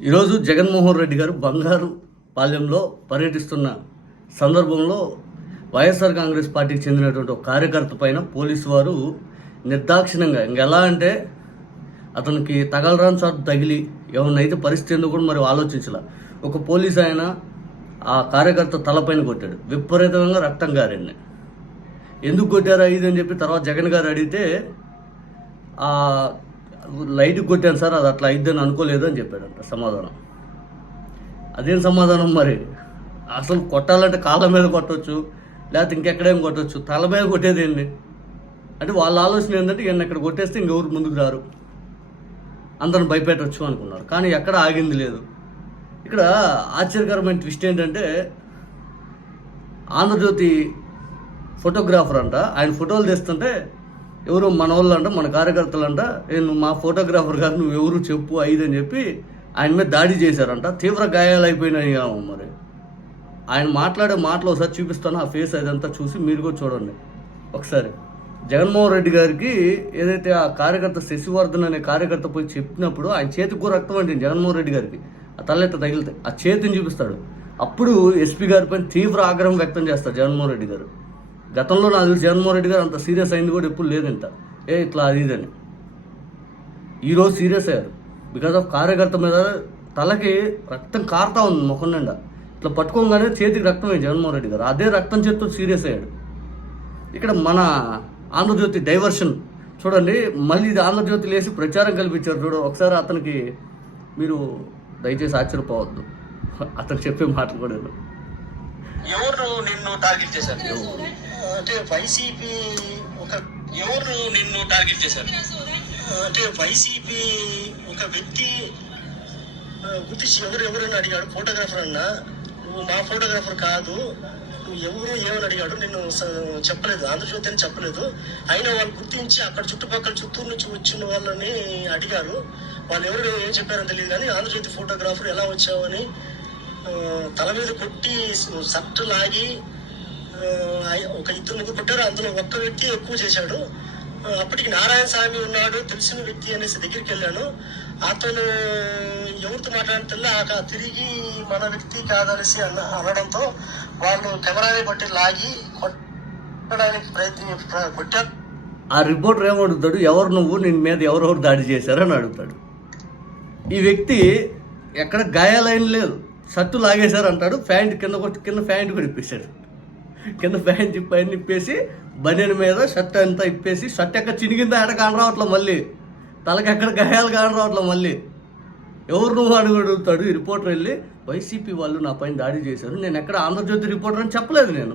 ఈరోజు జగన్మోహన్ రెడ్డి గారు బంగారు పాలెంలో పర్యటిస్తున్న సందర్భంలో వైఎస్ఆర్ కాంగ్రెస్ పార్టీకి చెందినటువంటి ఒక కార్యకర్త పైన పోలీసు వారు నిర్దాక్షిణ్యంగా ఇంకెలా అంటే అతనికి తగలరాని సార్ తగిలి ఎవరినైతే పరిస్థితి ఎందుకు కూడా మరి ఆలోచించాల. ఒక పోలీస్ ఆయన ఆ కార్యకర్త తలపైన కొట్టాడు. విపరీతంగా రక్తం గారిని ఎందుకు కొట్టారా ఇది అని చెప్పి తర్వాత జగన్ గారు అడిగితే లైట్ కొట్టాను సార్ అది అట్లా అయిద్దని అనుకోలేదు అని చెప్పాడంట సమాధానం. అదేం సమాధానం మరి? అసలు కొట్టాలంటే కాళ్ళ మీద కొట్టవచ్చు లేకపోతే ఇంకెక్కడేం కొట్టవచ్చు తల మీద కొట్టేది ఏంటి అంటే వాళ్ళ ఆలోచన ఏంటంటే ఈయన ఇక్కడ కొట్టేస్తే ఇంకెవరు ముందుకు రారు. అందరిని భయపెట్టవచ్చు అనుకున్నారు కానీ ఎక్కడ ఆగింది లేదు. ఇక్కడ ఆశ్చర్యకరమైన ట్విస్ట్ ఏంటంటే ఆంధ్రజ్యోతి ఫోటోగ్రాఫర్ అంట ఆయన ఫోటోలు తీస్తుంటే ఎవరు మన వాళ్ళు అంట మన కార్యకర్తలు అంట నేను మా ఫోటోగ్రాఫర్ గారు నువ్వు ఎవరు చెప్పు ఐదు అని చెప్పి ఆయన మీద దాడి చేశారంట. తీవ్ర గాయాలైపోయినాయి మరి. ఆయన మాట్లాడే మాటలు ఒకసారి చూపిస్తాను ఆ ఫేస్ అదంతా చూసి మీరు కూడా చూడండి. ఒకసారి. జగన్మోహన్ రెడ్డి గారికి ఏదైతే ఆ కార్యకర్త శశివర్ధన్ అనే కార్యకర్త పోయి చెప్పినప్పుడు ఆయన చేతికి కూడా రక్తం అంటే జగన్మోహన్ రెడ్డి గారికి. ఆ తలెత్త తగిలితే ఆ చేతిని చూపిస్తాడు. అప్పుడు ఎస్పీ గారిపై తీవ్ర ఆగ్రహం వ్యక్తం చేస్తారు జగన్మోహన్ రెడ్డి గారు. గతంలో నాకు తెలిసి జగన్మోహన్ రెడ్డి గారు అంత సీరియస్ అయింది కూడా ఎప్పుడు లేదంట. ఏ ఇట్లా అది ఇదని ఈరోజు సీరియస్ అయ్యారు. బికాజ్ ఆఫ్ కార్యకర్త మీద తలకి రక్తం కారుతా ఉంది ముఖం నిండా. ఇట్లా పట్టుకోగానే చేతికి రక్తం అయింది జగన్మోహన్ రెడ్డి గారు. అదే రక్తం చేతితో సీరియస్ అయ్యాడు. ఇక్కడ మన ఆంధ్రజ్యోతి డైవర్షన్ చూడండి మళ్ళీ ఇది ఆంధ్రజ్యోతి లేసి ప్రచారం కల్పించారు చూడు. ఒకసారి అతనికి మీరు దయచేసి ఆశ్చర్యపోవద్దు. అతను చెప్పే మాటలు కూడా ఎవరు నిన్ను టార్గెట్ చేశారు? అంటే వైసీపీ ఒక ఎవరు నిన్ను టార్గెట్ చేశారు? అంటే వైసీపీ ఒక వ్యక్తి గుర్తించి ఎవరు ఎవరని అడిగాడు? ఫోటోగ్రాఫర్ అన్న. నువ్వు మా ఫోటోగ్రాఫర్ కాదు. నువ్వు ఎవరు ఏమని అడిగాడు? నిన్ను స- చెప్పలేదు. ఆంధ్రజ్యోతి అని చెప్పలేదు. అయినా వాళ్ళు గుర్తించి అక్కడ చుట్టుపక్కల చిత్తూరు నుంచి వచ్చిన వాళ్ళని అడిగారు. వాళ్ళు ఎవరు ఏం చెప్పారో తెలియదు కానీ ఆంధ్రజ్యోతి ఫోటోగ్రాఫర్ ఎలా వచ్చావని తల మీద కొట్టి సట్టు లాగి ఒక ఇద్దరు ముగ్గురు కొట్టారు అందులో ఒక్క వ్యక్తి ఎక్కువ చేశాడు. అప్పటికి నారాయణ స్వామి ఉన్నాడు తెలిసిన వ్యక్తి అనేసి దగ్గరికి వెళ్ళాను. అతను ఎవరితో మాట్లాడితే ఆ తిరిగి మన వ్యక్తి కాదనేసి అన్న అనడంతో వాళ్ళు కెమెరాని బట్టి లాగి కొట్టడానికి ప్రయత్నం కొట్టారు ఆ రిపోర్టర్ ఏమడుగుతాడు ఎవరు నువ్వు? నేను మీద ఎవరెవరు దాడి చేశారని అడుగుతాడు. ఈ వ్యక్తి ఎక్కడ గాయాలైన లేదు. షర్టు లాగేశారు అంటాడు ప్యాంట్ కింద కొట్టి కింద ప్యాంట్ కూడా ఇప్పేశాడు. కింద ప్యాంట్ పైన ఇప్పేసి బనియన్ మీద షర్ట్ అంతా ఇప్పేసి షర్ట్ ఎక్కడ చినిగిందా ఎక్కడ కానరావట్లే మళ్ళీ. తలకి ఎక్కడ గాయాలు కానరావట్లే మళ్ళీ. ఎవరు నువ్వు అడుగుతాడు ఈ రిపోర్టర్ వెళ్ళి వైసీపీ వాళ్ళు నా పైన దాడి చేశారు నేను ఎక్కడ ఆంధ్రజ్యోతి రిపోర్టర్ అని చెప్పలేదు నేను.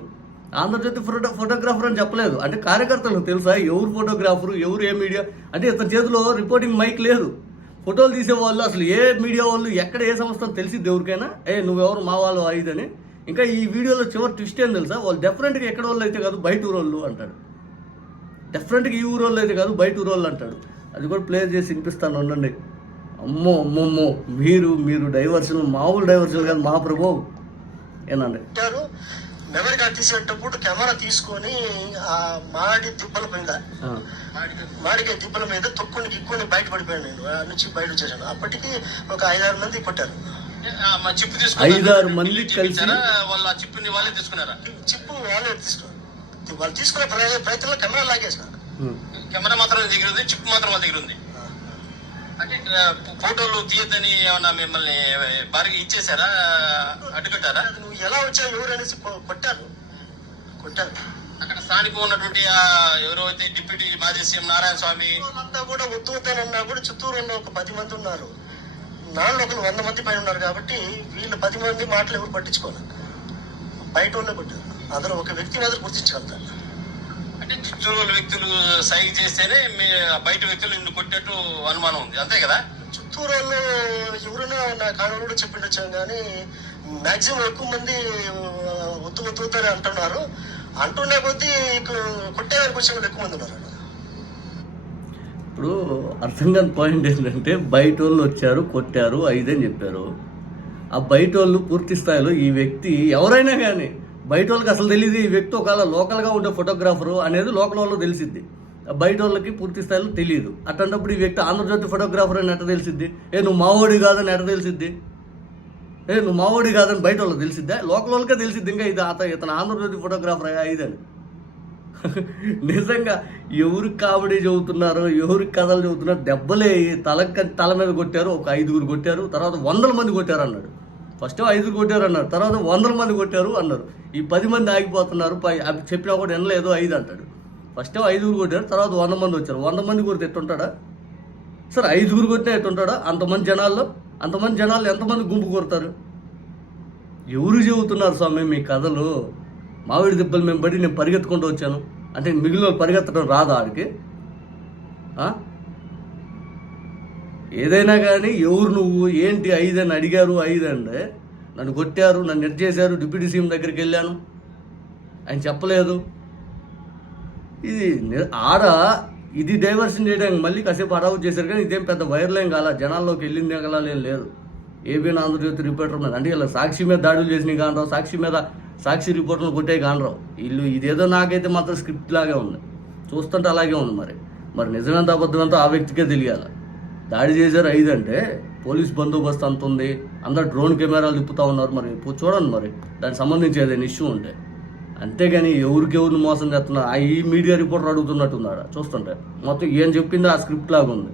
ఆంధ్రజ్యోతి ఫోటో ఫోటోగ్రాఫర్ అని చెప్పలేదు. అంటే కార్యకర్తలకు తెలుసా ఎవరు ఫోటోగ్రాఫరు ఎవరు ఏ మీడియా అంటే ఇతని చేతిలో రిపోర్టింగ్ మైక్ లేదు. ఫోటోలు తీసే వాళ్ళు అసలు ఏ మీడియా వాళ్ళు ఎక్కడ ఏ సంస్థ తెలిసి ఎవరికైనా. ఏ నువ్వెవరు మా వాళ్ళు అయిదని ఇంకా ఈ వీడియోలో చివరి ట్విస్ట్ ఏం తెలుసా? వాళ్ళు డెఫరెంట్గా ఎక్కడ వాళ్ళు అయితే కాదు బయట ఊరోళ్ళు అంటాడు డెఫరెంట్గా ఈ ఊరోళ్ళు అయితే కాదు బయట ఊరోళ్ళు అంటాడు అది కూడా ప్లే చేసి వినిపిస్తాను ఉండండి. అమ్మో అమ్మమ్మో మీరు మీరు డైవర్షన్ మామూలు డైవర్షన్ కాదు మా ప్రభు. ఏనండి? మెమరీ కార్డ్ తీసేటప్పుడు కెమెరా తీసుకొని ఆ మాడి దిబ్బల మీద ఆ, మాడికాయ దిబ్బల మీద తొక్కుని గిక్కుని బయట పడిపోయాను నేను. ఆ నుంచి బయట వచ్చేసాను. అప్పటికి ఒక ఐదారు మంది కొట్టారు. ఆ, మా చిప్పు తీసుకున్నారా? ఐదారు మంది కలిసి-? వాళ్ళు ఆ చిప్పుని వాళ్ళే తీసుకున్నారా? చిప్పు వాళ్ళే తీసుకున్నారు. వాళ్ళు తీసుకునే ప్రయ- ప్రయత్నంలో కెమెరా లాగేసినారు. ఉమ్. కెమెరా మాత్రం దగ్గర ఉంది చిప్పు మాత్రం వాళ్ళ దగ్గర ఉంది. అంటే ఫోటోలు తీయద్దని ఏమన్నా మిమ్మల్ని బాగా ఇచ్చేసారా అడ్డుకట్టారా? అది నువ్వు ఎలా వచ్చావు ఎవరు అనేసి కొట్టారు. కొట్టారు. అక్కడ స్థానికంగా ఉన్నటువంటి ఆ ఎవరో అయితే డిప్యూటీ మాజీ సీఎం నారాయణ స్వామి వాళ్ళంతా కూడా వద్దనన్నా కూడా చిత్తూరు ఉన్న ఒక పది మంది ఉన్నారు. నాలుగు ఒకరు వంద మంది పైన ఉన్నారు కాబట్టి వీళ్ళు పది మంది మాటలు ఎవరు పట్టించుకోవాలి బయట వాళ్ళే కొట్టారు. అందులో ఒక వ్యక్తి మాత్రం గుర్తించగలుగుతారు. అంటే చిత్తూరు వ్యక్తులు సైన్ చేస్తేనే బయట వ్యక్తులు నిన్ను కొట్టినట్టు అనుమానం ఉంది. అంతే కదా? చిత్తూరు వాళ్ళు ఎవరైనా నా కాలంలో కూడా చెప్పిండొచ్చాం కానీ మాక్సిమం ఎక్కువ మంది వద్దు వద్దని అంటున్నారు. అంటున్న కొద్దీ కొట్టేదానికి వచ్చే వాళ్ళు ఎక్కువ మంది ఉన్నారు ఇప్పుడు అర్థం కాని పాయింట్ ఏంటంటే బయట వాళ్ళు వచ్చారు కొట్టారు ఐదని చెప్పారు. ఆ బయట వాళ్ళు పూర్తి స్థాయిలో ఈ వ్యక్తి ఎవరైనా కానీ బయట వాళ్ళకి అసలు తెలియదు ఈ వ్యక్తి ఒకవేళ లోకల్గా ఉండే ఫోటోగ్రాఫరు అనేది లోకల్ వాళ్ళు తెలిసిద్ది. బయట వాళ్ళకి పూర్తి స్థాయిలో తెలియదు అట్లాంటప్పుడు ఈ వ్యక్తి ఆంధ్రజ్యోతి ఫోటోగ్రాఫర్ అని ఎట్ట తెలిసిద్ది? ఏ నువ్వు మావోడి కాదని ఎట్ట తెలిసిద్ది? ఏ నువ్వు మావోడి కాదని బయట వాళ్ళకి తెలిసిద్దా? లోకల్ వాళ్ళకే తెలిసిద్ది ఇంకా ఇది అత ఇతను ఆంధ్రజ్యోతి ఫోటోగ్రాఫర్ అయ్యా ఇదని నిజంగా ఎవరికి కామెడీ చదువుతున్నారో ఎవరికి కథలు చదువుతున్నారో దెబ్బలే తల తల మీద కొట్టారు ఒక ఐదుగురు కొట్టారు తర్వాత వందల మంది కొట్టారు అన్నాడు ఫస్ట్ ఐదుగురు కొట్టారు అన్నారు తర్వాత వందల మంది కొట్టారు అన్నారు. ఈ పది మంది ఆగిపోతున్నారు పై అవి చెప్పినా కూడా వినలేదు ఐదు అంటాడు. ఫస్ట్ ఐదుగురు కొట్టారు తర్వాత వంద మంది వచ్చారు. వంద మంది కొడితే ఎట్టుంటాడా? సరే ఐదుగురు కొట్టినా ఎట్టుంటాడా? అంతమంది జనాల్లో అంతమంది జనాలు ఎంతమంది గుంపు కొడతారు? ఎవరు చెబుతున్నారు స్వామి మీ కథలు? మామిడి దెబ్బలు మేము బడి నేను పరిగెత్తుకుంటూ వచ్చాను. అంటే మిగిలిన పరిగెత్తడం రాదా ఆడికి? ఏదైనా కానీ ఎవరు నువ్వు ఏంటి ఐదు అని అడిగారు ఐదు నన్ను కొట్టారు నన్ను నెట్ చేశారు డిప్యూటీ సీఎం దగ్గరికి వెళ్ళాను. ఆయన చెప్పలేదు. ఇది ఆడ ఇది డైవర్షన్ చేయడానికి మళ్ళీ కాసేపు అడవు చేశారు కానీ ఇదేం పెద్ద వైర్లేం కాల? జనాల్లోకి వెళ్ళింది ఏం లేదు. ఏబీఎన్ ఆంధ్రజ్యోతి రిపోర్టర్ మీద అంటే ఇలా సాక్షి మీద దాడులు చేసినవి కానరావు సాక్షి మీద సాక్షి రిపోర్టర్లు కొట్టే కానరావు. వీళ్ళు ఇదేదో నాకైతే మాత్రం స్క్రిప్ట్ లాగే ఉంది. చూస్తుంటే అలాగే ఉంది మరి. మరి నిజమెంత అబద్ధమంతా ఆ వ్యక్తికే తెలియాలి? దాడి చేశారు ఐదు అంటే పోలీస్ బందోబస్తు అంత ఉంది. అందరు డ్రోన్ కెమెరాలు తిప్పుతా ఉన్నారు మరి. చూడండి మరి. దానికి సంబంధించి ఏదైనా ఇష్యూ ఉంటే. అంతేగాని ఎవరికి ఎవరిని మోసం చేస్తున్నారు ఆ ఈ మీడియా రిపోర్టర్ అడుగుతున్నట్టున్నాడు? చూస్తుంటే. మొత్తం ఏం చెప్పిందో ఆ స్క్రిప్ట్ లాగా ఉంది